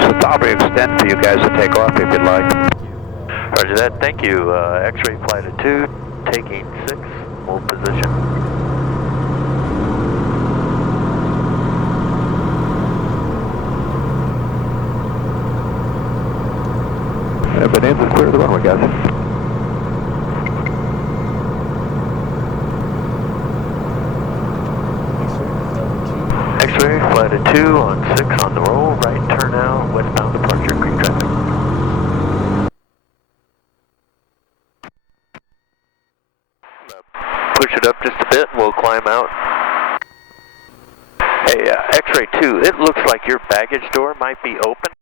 So probably extend for you guys to take off if you'd like. Roger that, thank you. X-ray flight of 2, taking 6, hold position. Bonanza's clear of the runway, guys. X-ray flight of 2 on 6 on the roll, right turn out, westbound departure, green traffic. Push it up just a bit and we'll climb out. Hey, X-ray 2, it looks like your baggage door might be open.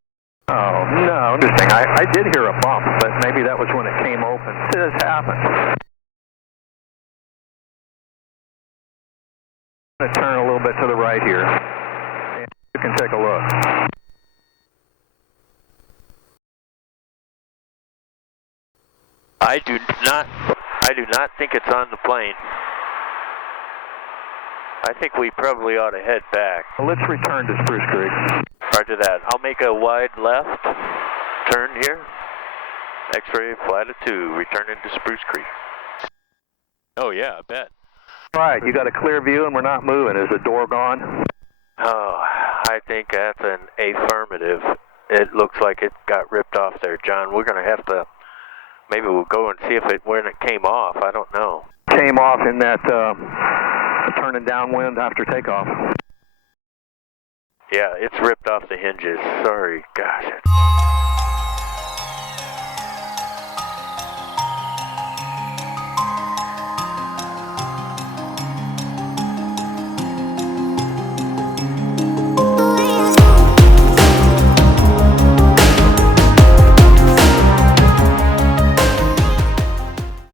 Oh, no, interesting. I did hear a bump, but maybe that was when it came open. This happened. I'm going to turn a little bit to the right here. And you can take a look. I do not think it's on the plane. I think we probably ought to head back. Let's return to Spruce Creek. Roger that. I'll make a wide left turn here. X-ray flight of 2, returning to Spruce Creek. Oh yeah, I bet. All right, you got a clear view and we're not moving. Is the door gone? Oh, I think that's an affirmative. It looks like it got ripped off there, John. We're going to have to, maybe we'll go and see if when it came off. I don't know. Came off in that turning downwind after takeoff. Yeah, it's ripped off the hinges. Sorry, gosh.